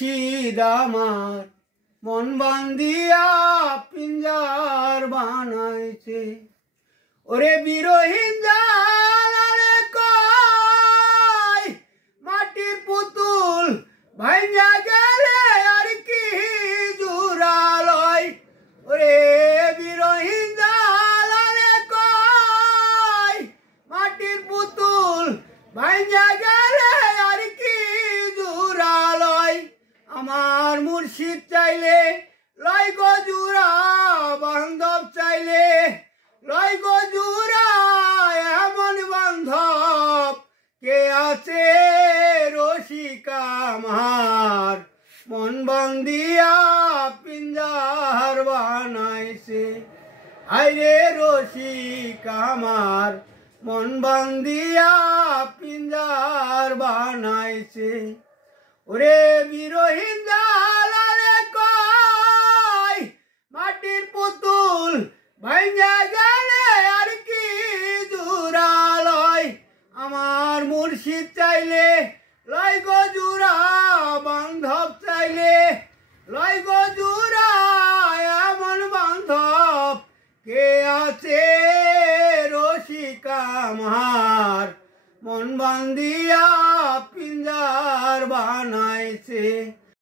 মুর্শিদ আমার মন বান্ধিয়া পিঞ্জার বানাইছে। ওরে বিরহীন জালালে কয় মাটির পুতুল ভাইঙ্গা গেলে আর কি জুড়ালয়। ওরে বিরহীন জালালে কয় মাটির পুতুল ভাইঙ্গা গেলে আর কি জুড়ালয়। আমার মুর্শিদ চাইলে লয় গো জুড়া, বান্ধব চাইলে লয় গো জুড়া, এমন বান্ধব কে আছে রসিকা আমার মন বান্ধিয়া পিঞ্জার বানাইছে। আইরে রসিকা আমার মন বান্ধিয়া পিঞ্জার বানাইছে। ওরে বিরহীন জালালে কয় মাটির পুতুল ভাইঙ্গা গেলে আর কি জুড়ালয়। আমার মুর্শিদ চাইলে লয় গো জুড়া, বান্ধব চাইলে লয় গো জুড়া, এমন বান্ধব কে আছে রসিকা আমার মন বান্ধিয়া